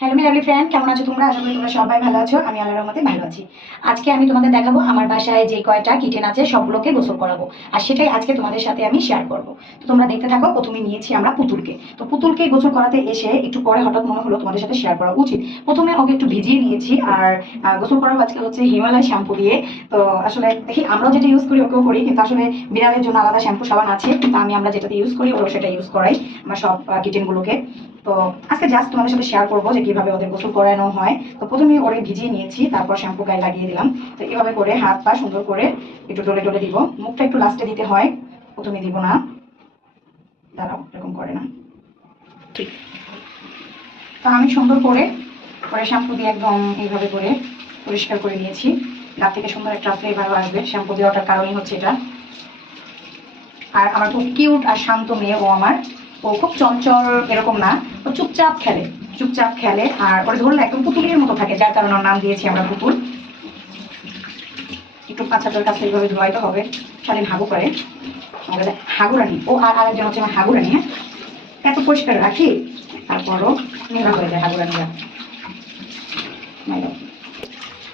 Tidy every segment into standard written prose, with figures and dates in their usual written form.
Hello me lovely friend, কেমন আছো তোমরা? আশা করি তোমরা সবাই ভালো আছো। আমি আল্লাহর রহমতে ভালো আছি। আজকে আমি তোমাদের দেখাবো আমার বাসায় যে কয়টা কিটেন আছে সবগুলোকে গোসল করাবো, আর সেটাই আজকে তোমাদের সাথে আমি শেয়ার করবো। তো তোমরা দেখতে থাকো। প্রথমে নিয়েছি আমরা পুতুলকে। তো পুতুলকে গোসল করাতে এসে একটু পরে হঠাৎ মনে হলো তোমাদের সাথে শেয়ার করা উচিত। প্রথমে ওকে একটু ভিজিয়ে নিয়েছি, আর গোসল করার আজকে হচ্ছে হিমালয় শ্যাম্পু দিয়ে। তো আসলে দেখি আমরাও যেটা ইউজ করি ওকেও করি, কিন্তু আসলে বিড়ালের জন্য আলাদা শ্যাম্পু সাবান আছে, কিন্তু আমরা যেটাতে ইউজ করি ওরা সেটা ইউজ করাই আমার সব কিটেনগুলোকে। তো আজকে জাস্ট তোমাদের সাথে শেয়ার করবো যে কিভাবে ওদের গোসল করানো হয়। তো প্রথমে ওরে ভিজিয়ে নিয়েছি, তারপর শ্যাম্পু গায়ে লাগিয়ে দিলাম। তো এইভাবে করে হাত পা সুন্দর করে একটু ডলে ডলে দিব। মুখটা একটু লাস্টে দিতে হয়, প্রথমে দিব না। দাঁড়াও, এরকম করে না। ঠিক। তো আমি সুন্দর করে পরে শ্যাম্পু দিয়ে একদম এইভাবে করে পরিষ্কার করে নিয়েছি। গা থেকে সুন্দর একটা ফ্লেভারও আসবে শ্যাম্পু দেওয়াটার কারণই হচ্ছে এটা। আর আমার খুব কিউট আর শান্ত মেয়ে ও আমার। ও খুব চঞ্চল এরকম না, ও চুপচাপ খেলে। চুপচাপ খেলে আর ওরে ধরলে একদম পুতুলের মতো থাকে, যার কারণে ওর নাম দিয়েছি আমরা পুতুল। একটু বাচ্চাটার কাছে এইভাবে ধোয়াইতে হবে, শালীন হাগু করে। আমাদের হাগুরানি ও, আর আরেকজন হচ্ছে আমার হাগুরানি। হ্যাঁ, এত পরিষ্কার রাখি তারপরও নোংরা হয়ে যায় হাগুরানিরা।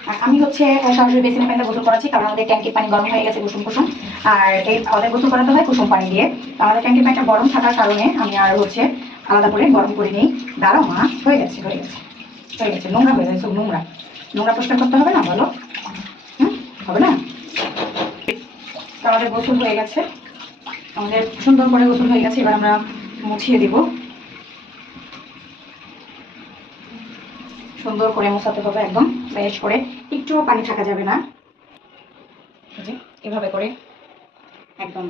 আর আমি হচ্ছে সরাসরি বেসিনে পানিতে গোসল করাচ্ছি, কারণ আমাদের ট্যাঙ্কির পানি গরম হয়ে গেছে কুসুম কুসুম। আর এই আমাদের গোসল করাতে হয় কুসুম পানি দিয়ে। আমাদের ট্যাঙ্কির পানিটা গরম থাকার কারণে আমি আর হচ্ছে আলাদা করে গরম করে নিই। দাঁড়াও মা, হয়ে গেছে হয়ে গেছে হয়ে গেছে। নোংরা হয়ে গেছে, নোংরা নোংরা পরিষ্কার করতে হবে না, বলো? হুম, হবে না? তো আমাদের গোসল হয়ে গেছে, আমাদের সুন্দর করে গোসল হয়ে গেছে। এবার আমরা মুছিয়ে দিব। সুন্দর করে মোছাতে হবে, একদম ফ্রেশ করে, একটুও পানি থাকা যাবে না। এভাবে করে একদম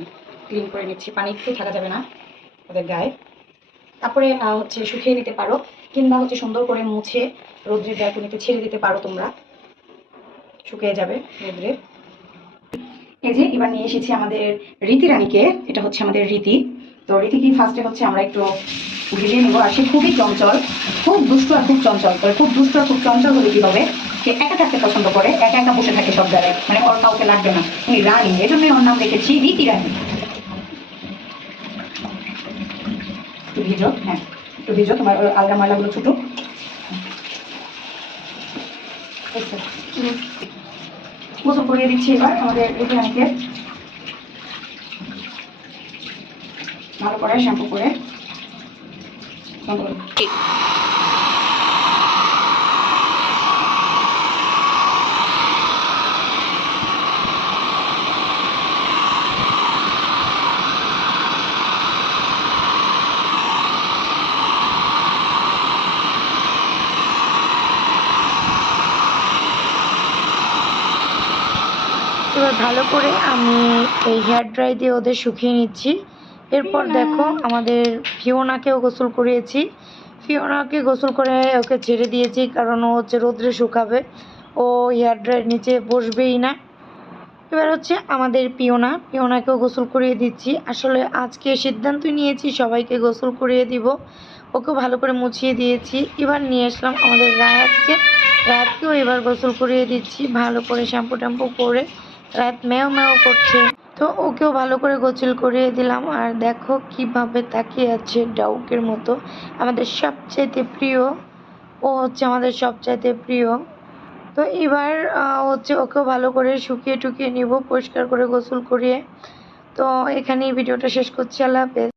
ক্লিন করে নিচ্ছি, পানি একটু থাকা যাবে না ওদের গায়ে। তারপরে হচ্ছে শুকিয়ে নিতে পারো, কিংবা হচ্ছে সুন্দর করে মুছে রোদ্রের ব্যালকনিতে ছেড়ে দিতে পারো তোমরা, শুকিয়ে যাবে রোদ্রে। এই যে এবার নিয়ে এসেছি আমাদের রীতি রানীকে। এটা হচ্ছে আমাদের রীতি। তো রীতিকে ফার্স্টে হচ্ছে আমরা একটু ভিজিয়ে নেবো। আর সে খুবই চঞ্চল, খুব দুষ্ট আর খুব চঞ্চল। তো খুব দুষ্ট আর খুব চঞ্চল হলে কি হবে, সে একা থাকতে পছন্দ করে, একা একা বসে থাকে সব জায়গায়, মানে ওর কাউকে লাগবে না। উনি রানী, এজন্যই ওর নাম রেখেছি রীতি রানী। একটু ভিজো, হ্যাঁ একটু ভিজো, তোমার আলগা ময়লাগুলো ছুটুক। গোসল করিয়ে দিচ্ছি এবার আমাদের রীতি রানীকে ভালো করে শ্যাম্পু করে। এবার ভালো করে আমি এই হেয়ার ড্রাই দিয়ে ওদের শুকিয়ে নিচ্ছি। এরপর দেখো আমাদের ফিওনাকেও গোসল করিয়েছি। ফিওনাকে গোসল করে ওকে ছেড়ে দিয়েছি, কারণ ও হচ্ছে রোদ্রে শুকাবে, ও হেয়ার ড্রাইয়ের নিচে বসবেই না। এবার হচ্ছে আমাদের পিওনাকেও গোসল করিয়ে দিচ্ছি। আসলে আজকে সিদ্ধান্ত নিয়েছি সবাইকে গোসল করিয়ে দিব। ওকেও ভালো করে মুছিয়ে দিয়েছি। এবার নিয়ে আসলাম আমাদের রায়াতকেও এবার গোসল করিয়ে দিচ্ছি ভালো করে, শ্যাম্পু ট্যাম্পু করে। রাত ম্যাও ম্যাও করছে, তো ওকেও ভালো করে গোসল করিয়ে দিলাম। আর দেখো কিভাবে তাকিয়ে আছে ডাউকের মতো, আমাদের সবচাইতে প্রিয়। ও হচ্ছে আমাদের সবচাইতে প্রিয়। তো এবার হচ্ছে ওকেও ভালো করে শুকিয়ে টুকিয়ে নিব, পরিষ্কার করে গোসল করিয়ে। তো এখানেই ভিডিওটা শেষ করছি। আল্লাহ হাফেজ।